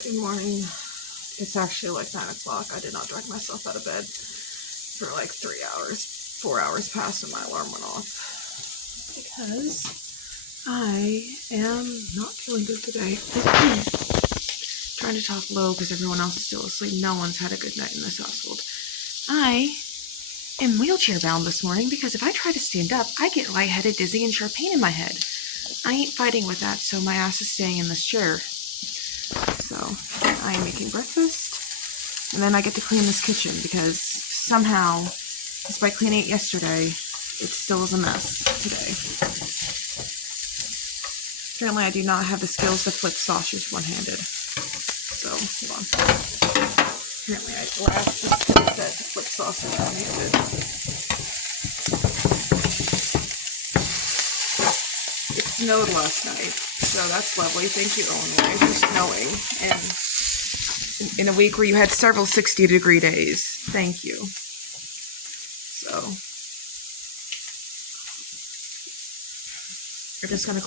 Good morning. It's actually like 9 o'clock. I did not drag myself out of bed for like 3 hours. 4 hours passed when my alarm went off. Because I am not feeling good today. Trying to talk low because everyone else is still asleep. No one's had a good night in this household. I am wheelchair bound this morning because if I try to stand up, I get lightheaded, dizzy, and sharp pain in my head. I ain't fighting with that, so my ass is staying in this chair. So I am making breakfast, and then I get to clean this kitchen because somehow, despite cleaning it yesterday, it still is a mess today. Apparently I do not have the skills to flip sausage one-handed. So, hold on. Apparently I lacked the skill set to flip sausage one-handed. It snowed last night, so that's lovely. Thank you, Illinois, for snowing. And in a week where you had several 60-degree days. Thank you. So, we're just going to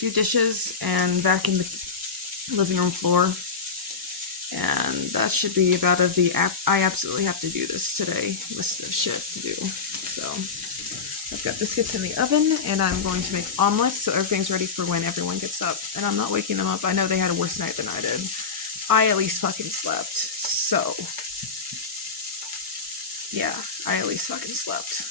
do dishes and vacuum the living room floor. And that should be about I absolutely have to do this today. List of shit to do. So, I've got biscuits in the oven, and I'm going to make omelets so everything's ready for when everyone gets up. And I'm not waking them up. I know they had a worse night than I did. I at least fucking slept. So, yeah, I at least fucking slept.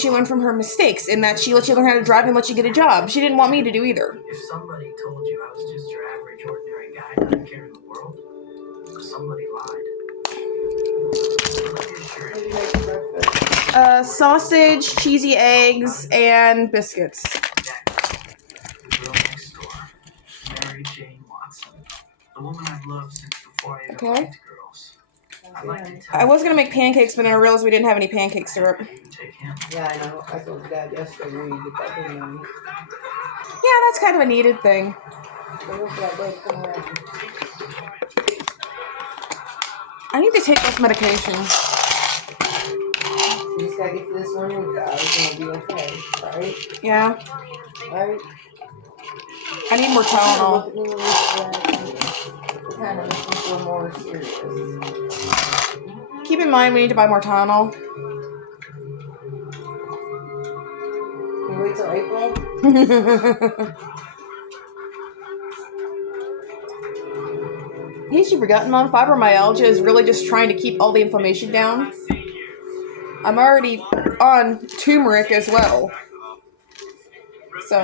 She learned from her mistakes in that she let you learn how to drive and let you get a job. She didn't want me to do either. If somebody told you I was just your average, ordinary guy not caring the world, somebody lied. Sausage, cheesy eggs, and biscuits. The girl next door, Mary Jane Watson, the woman I've loved since before I even liked girls. I was gonna make pancakes, but then I realized we didn't have any pancake syrup. Yeah, I know. I told Dad yesterday we need to get that thing on. Yeah, that's kind of a needed thing. I need to take this medication. You just gotta get to this one week, though. It's gonna be okay, right? Yeah. Right? I need more Tylenol. We're kind of looking for more serious. Keep in mind, we need to buy more Tylenol. Can you wait till April? Have you forgotten, Mom? Fibromyalgia is really just trying to keep all the inflammation down. I'm already on turmeric as well. So,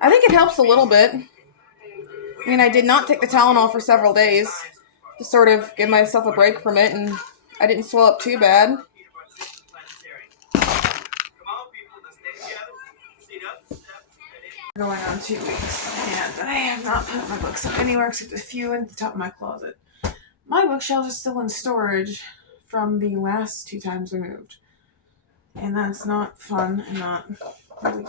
I think it helps a little bit. I mean, I did not take the Tylenol for several days to sort of give myself a break from it, and I didn't swell up too bad. Going on 2 weeks, and I have not put my books up anywhere except a few in the top of my closet. My bookshelf is still in storage from the last 2 times we moved, and that's not fun and not really,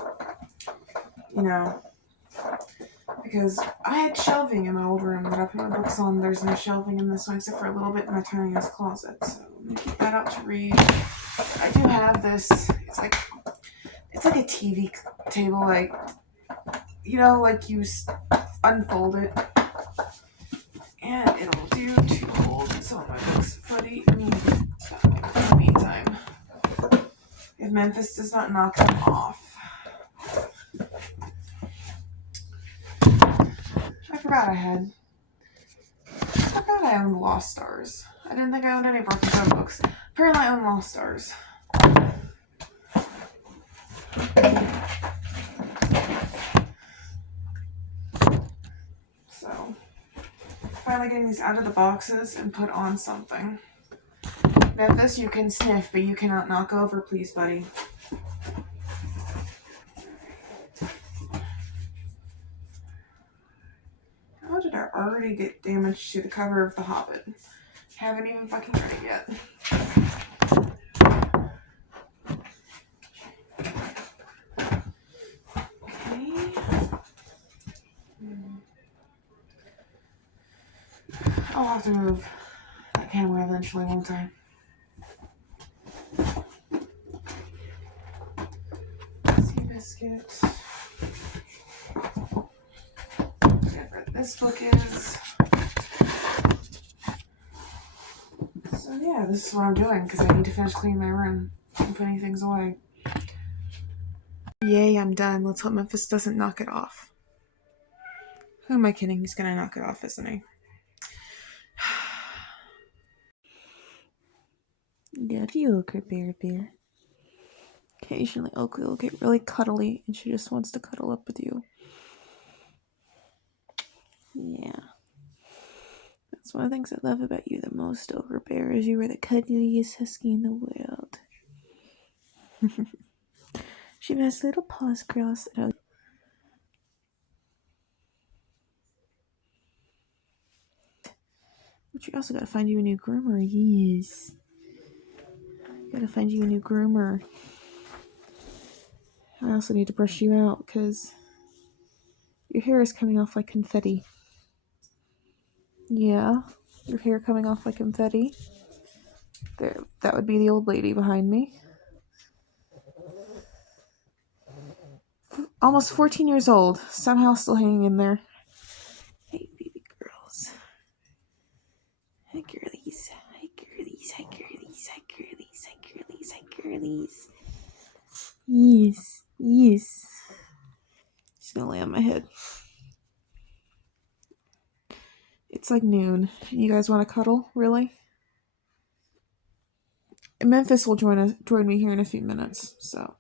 because I had shelving in my old room that I put my books on. There's no shelving in this one except for a little bit in my tiniest closet, so I'm gonna keep that out to read. I do have this. It's like a TV table, like you unfold it, and it'll do to hold some of my books for the meantime. If Memphis does not knock them off. I forgot I owned Lost Stars. I didn't think I owned any Broken Code books. Apparently I own Lost Stars. So, finally getting these out of the boxes and put on something. Memphis, you can sniff, but you cannot knock over, please, buddy. How did I already get damage to the cover of The Hobbit? Haven't even fucking read it yet. Okay. I'll have to move that camera eventually, won't I? Sea biscuit. this book is. So yeah, this is what I'm doing because I need to finish cleaning my room and putting things away. Yay, I'm done. Let's hope Memphis doesn't knock it off. Who am I kidding? He's gonna knock it off, isn't he? Love you, Ochre Bear. Occasionally, Oakley will get really cuddly, and she just wants to cuddle up with you. Yeah. That's one of the things I love about you the most, Ochre Bear, is you were the cuddliest husky in the world. She has little paws crossed out. But you also gotta find you a new groomer, yes. Gotta find you a new groomer. I also need to brush you out, because your hair is coming off like confetti. Yeah, your hair coming off like confetti. There, that would be the old lady behind me. Almost 14 years old, somehow still hanging in there. Hey, baby girls. Hi, girlies. Hi, girlies. Hi, girlies. Hi, girlies. Hi, girlies. Hi, girlies. Yes. Yes. She's gonna lay on my head. It's like noon. You guys want to cuddle? Really? Memphis will join me here in a few minutes, so.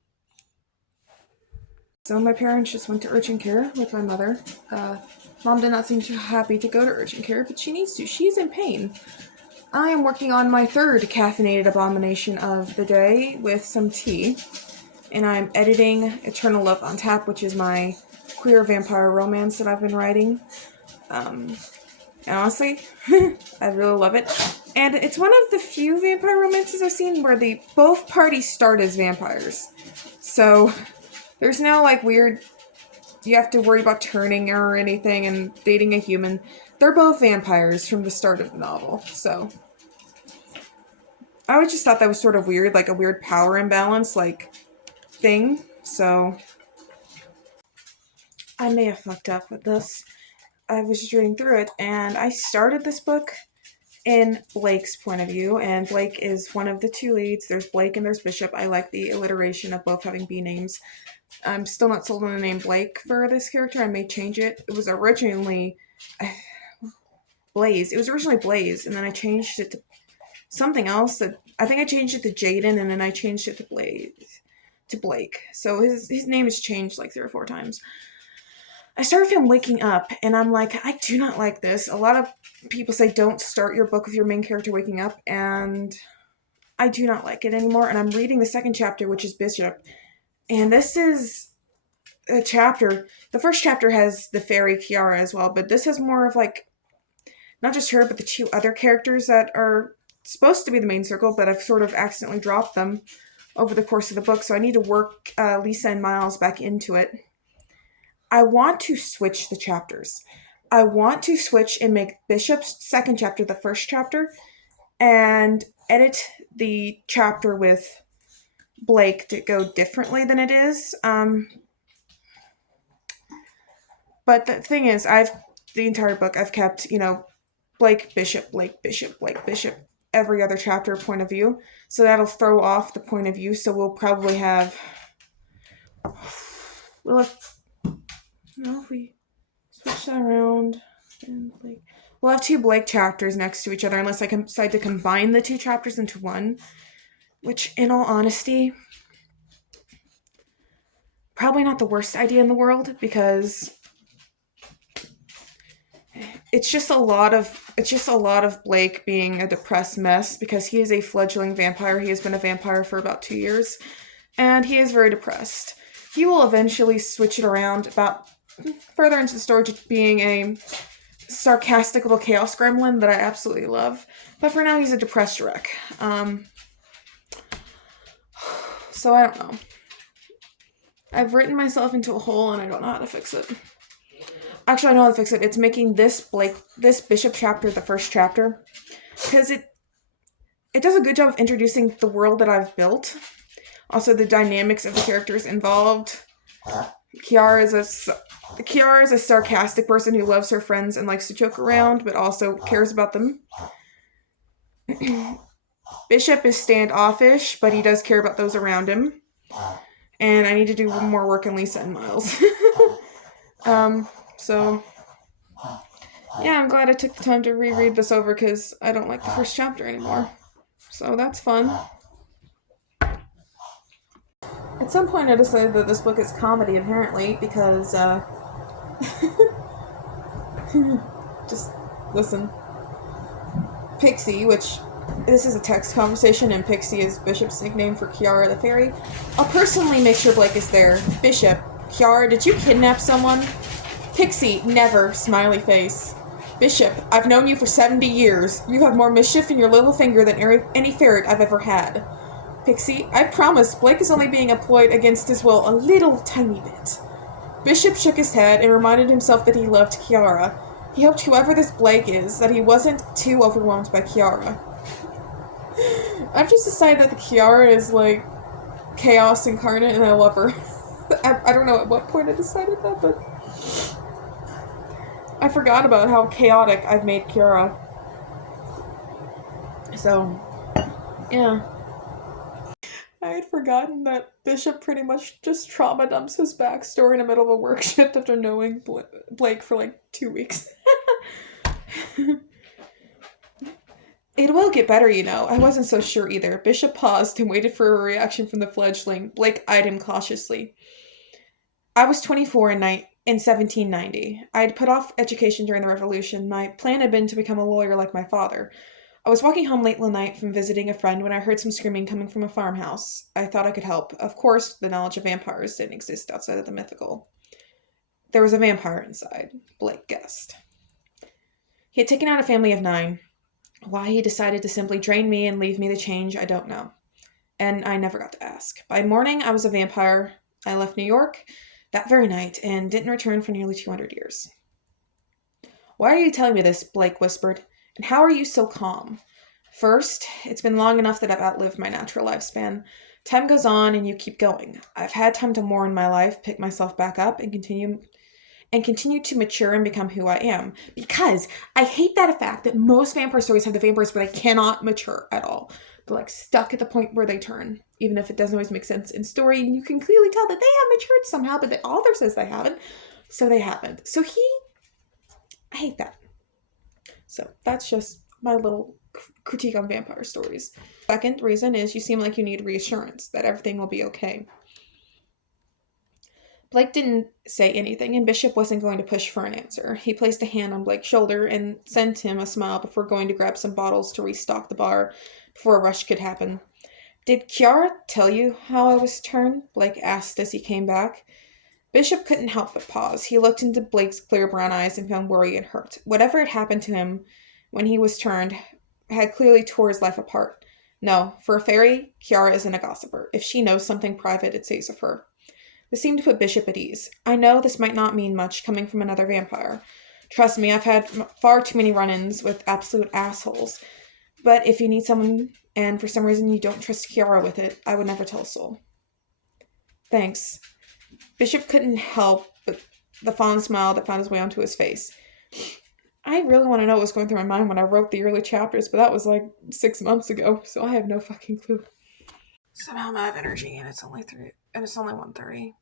So my parents just went to urgent care with my mother. Mom did not seem too happy to go to urgent care, but she needs to. She's in pain. I am working on my third caffeinated abomination of the day with some tea. And I'm editing Eternal Love on Tap, which is my queer vampire romance that I've been writing. And honestly, I really love it. And it's one of the few vampire romances I've seen where both parties start as vampires. So there's no like weird, you have to worry about turning or anything and dating a human. They're both vampires from the start of the novel. So I always just thought that was sort of weird, like a weird power imbalance, like thing. So I may have fucked up with this. I was just reading through it, and I started this book in Blake's point of view, and Blake is one of the two leads. There's Blake and there's Bishop. I like the alliteration of both having B names. I'm still not sold on the name Blake for this character. I may change it. It was originally Blaze. It was originally Blaze, and then I changed it to something else. That I think I changed it to Jaden, and then I changed it to Blake. So his name has changed like 3 or 4 times. I started him waking up, and I'm like, I do not like this. A lot of people say don't start your book with your main character waking up, and I do not like it anymore. And I'm reading the second chapter, which is Bishop, and this is a chapter. The first chapter has the fairy Kiara as well, but this has more of like, not just her, but the 2 other characters that are supposed to be the main circle, but I've sort of accidentally dropped them over the course of the book, so I need to work Lisa and Miles back into it. I want to switch the chapters. I want to switch and make Bishop's second chapter the first chapter, and edit the chapter with Blake to go differently than it is. But the thing is, the entire book, I've kept, Blake, Bishop, Blake, Bishop, Blake, Bishop, every other chapter point of view. So that'll throw off the point of view. So we'll probably have, if we switch that around, and Blake, we'll have 2 Blake chapters next to each other, unless I can decide to combine the 2 chapters into one, which, in all honesty, probably not the worst idea in the world, because it's just a lot of Blake being a depressed mess, because he is a fledgling vampire. He has been a vampire for about 2 years, and he is very depressed. He will eventually switch it around about further into the story to being a sarcastic little chaos gremlin that I absolutely love. But for now, he's a depressed wreck. So I don't know. I've written myself into a hole, and I don't know how to fix it. Actually, I know how to fix it. It's making this Bishop chapter the first chapter, because it does a good job of introducing the world that I've built. Also, the dynamics of the characters involved. Kiara is a sarcastic person who loves her friends and likes to joke around, but also cares about them. Bishop is standoffish, but he does care about those around him. And I need to do more work on Lisa and Miles. So yeah, I'm glad I took the time to reread this over because I don't like the first chapter anymore. So that's fun. At some point I decided that this book is comedy, apparently, because, just listen. Pixie, which this is a text conversation, and Pixie is Bishop's nickname for Kiara the fairy. I'll personally make sure Blake is there. Bishop, Kiara, did you kidnap someone? Pixie, never, smiley face. Bishop, I've known you for 70 years. You have more mischief in your little finger than any ferret I've ever had. Pixie, I promise Blake is only being employed against his will a little tiny bit. Bishop shook his head and reminded himself that he loved Kiara. He hoped whoever this Blake is, that he wasn't too overwhelmed by Kiara. I've just decided that the Kiara is like chaos incarnate and I love her. I don't know at what point I decided that, but I forgot about how chaotic I've made Kiara. So, yeah. I had forgotten that Bishop pretty much just trauma dumps his backstory in the middle of a work shift after knowing Blake for like 2 weeks. It will get better, you know. I wasn't so sure either. Bishop paused and waited for a reaction from the fledgling. Blake eyed him cautiously. I was 24 in 1790. I had put off education during the Revolution. My plan had been to become a lawyer like my father. I was walking home late one night from visiting a friend when I heard some screaming coming from a farmhouse. I thought I could help. Of course, the knowledge of vampires didn't exist outside of the mythical. There was a vampire inside, Blake guessed. He had taken out a family of 9. Why he decided to simply drain me and leave me the change, I don't know. And I never got to ask. By morning, I was a vampire. I left New York that very night and didn't return for nearly 200 years. Why are you telling me this? Blake whispered. And how are you so calm? First, it's been long enough that I've outlived my natural lifespan. Time goes on and you keep going. I've had time to mourn my life, pick myself back up, and continue to mature and become who I am. Because I hate that fact that most vampire stories have the vampires where they cannot mature at all. They're like stuck at the point where they turn, even if it doesn't always make sense in story. And you can clearly tell that they have matured somehow, but the author says they haven't. So they haven't. So I hate that. So that's just my little critique on vampire stories. Second reason is you seem like you need reassurance that everything will be okay. Blake didn't say anything, and Bishop wasn't going to push for an answer. He placed a hand on Blake's shoulder and sent him a smile before going to grab some bottles to restock the bar before a rush could happen. Did Kiara tell you how I was turned? Blake asked as he came back. Bishop couldn't help but pause. He looked into Blake's clear brown eyes and found worry and hurt. Whatever had happened to him when he was turned had clearly tore his life apart. No, for a fairy, Kiara isn't a gossiper. If she knows something private, it stays with her. This seemed to put Bishop at ease. I know this might not mean much coming from another vampire. Trust me, I've had far too many run-ins with absolute assholes. But if you need someone, and for some reason you don't trust Kiara with it, I would never tell a soul. Thanks. Bishop couldn't help but the fond smile that found its way onto his face. I really want to know what was going through my mind when I wrote the early chapters, but that was like 6 months ago, so I have no fucking clue. Somehow I'm out of energy, and it's only 1:30.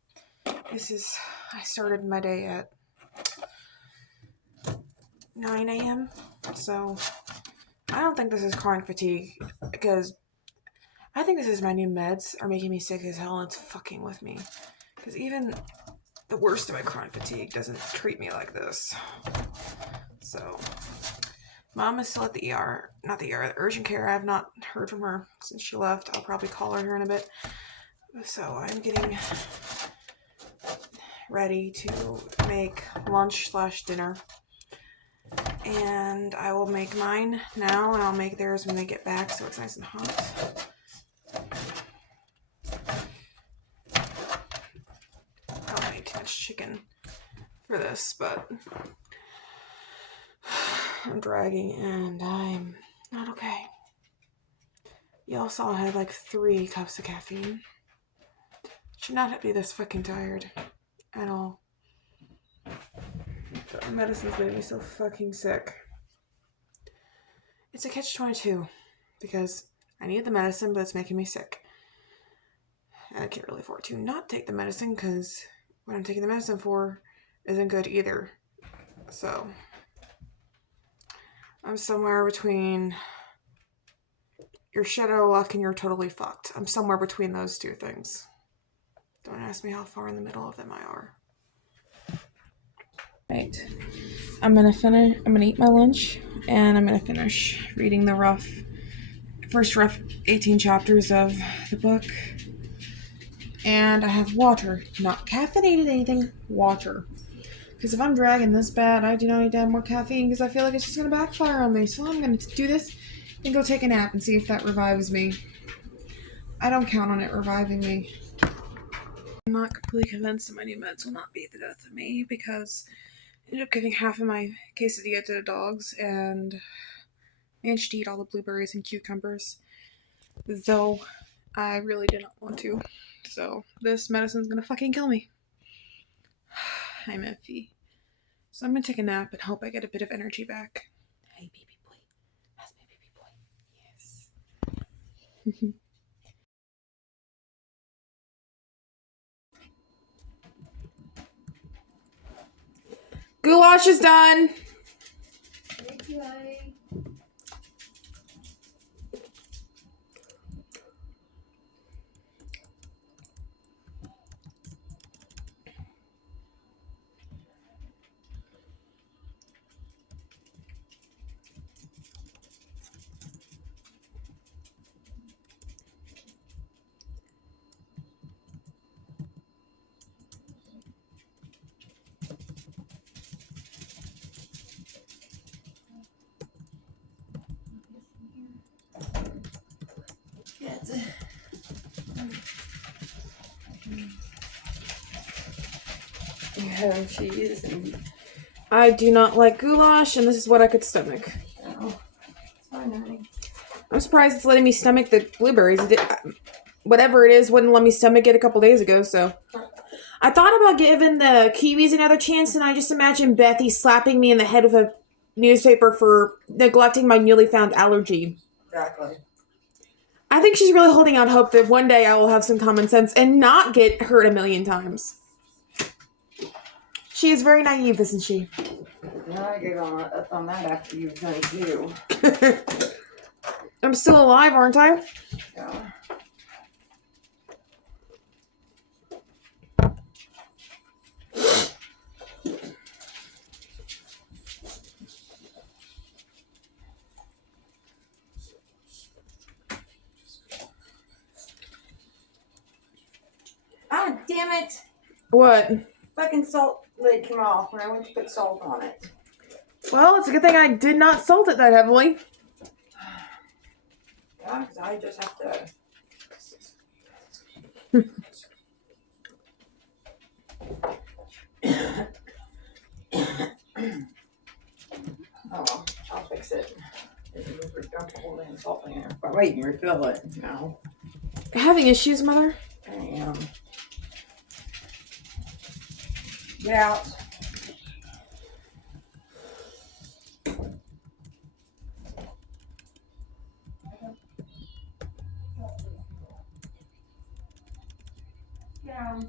I started my day at 9 a.m., so I don't think this is chronic fatigue, because I think this is my new meds are making me sick as hell, and it's fucking with me. Because even the worst of my chronic fatigue doesn't treat me like this. So, Mom is still at the ER. Not the ER, the urgent care. I have not heard from her since she left. I'll probably call her here in a bit. So, I'm getting ready to make lunch/dinner. And I will make mine now, and I'll make theirs when they get back so it's nice and hot. I don't need too much chicken for this, but I'm dragging and I'm not okay. Y'all saw I had like 3 cups of caffeine. Should not be this fucking tired. at all. The medicine's made me so fucking sick. It's a catch-22 because I need the medicine, but it's making me sick. And I can't really afford to not take the medicine because what I'm taking the medicine for isn't good either. So I'm somewhere between you're shit out of luck and you're totally fucked. I'm somewhere between those two things. Don't ask me how far in the middle of them I are. Right. I'm gonna eat my lunch and I'm gonna finish reading the first rough 18 chapters of the book. And I have water. Not caffeinated anything, water. Because if I'm dragging this bad, I do not need to have more caffeine because I feel like it's just gonna backfire on me. So I'm gonna do this and go take a nap and see if that revives me. I don't count on it reviving me. I'm not completely convinced that my new meds will not be the death of me because I ended up giving half of my quesadilla to the dogs and managed to eat all the blueberries and cucumbers, though I really did not want to. So this medicine's gonna fucking kill me. I'm iffy. So I'm gonna take a nap and hope I get a bit of energy back. Hey, baby boy. How's my baby boy? Yes. Goulash is done. Thank you, honey. Yeah, she is. I do not like goulash, and this is what I could stomach. Oh, it's fine, honey. I'm surprised it's letting me stomach the blueberries. Whatever it is wouldn't let me stomach it a couple days ago, so. I thought about giving the kiwis another chance, and I just imagine Bethy slapping me in the head with a newspaper for neglecting my newly found allergy. Exactly. I think she's really holding out hope that one day I will have some common sense and not get hurt a million times. She is very naive, isn't she? Yeah, I gave up on that after you were 22. I'm still alive, aren't I? Yeah. Ah, damn it! What? Fucking salt lid came off when I went to put salt on it. Well, it's a good thing I did not salt it that heavily. Yeah, because I just have to. Oh well, I'll fix it. Don't hold in salt in there. But wait, you refill it. No. Having issues, Mother? I am. Get out. Yeah.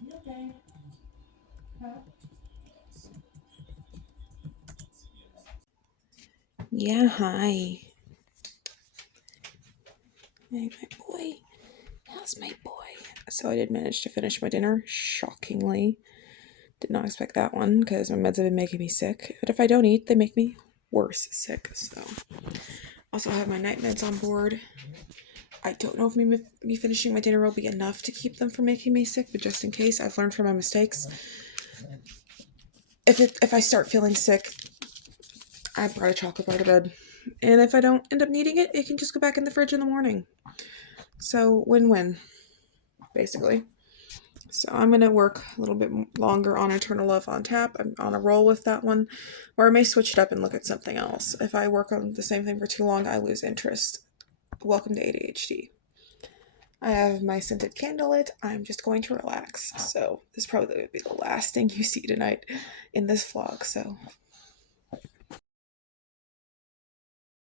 You okay? Huh? Yeah, hi. Hey, my boy. How's my boy? So I did manage to finish my dinner, shockingly. Did not expect that one, because my meds have been making me sick. But if I don't eat, they make me worse sick, so. Also have my night meds on board. I don't know if me finishing my dinner will be enough to keep them from making me sick, but just in case, I've learned from my mistakes. If I start feeling sick, I brought a chocolate bar to bed. And if I don't end up needing it, it can just go back in the fridge in the morning. So, win-win, basically. So I'm going to work a little bit longer on Eternal Love on Tap. I'm on a roll with that one. Or I may switch it up and look at something else. If I work on the same thing for too long, I lose interest. Welcome to ADHD. I have my scented candle lit. I'm just going to relax. So this probably would be the last thing you see tonight in this vlog. So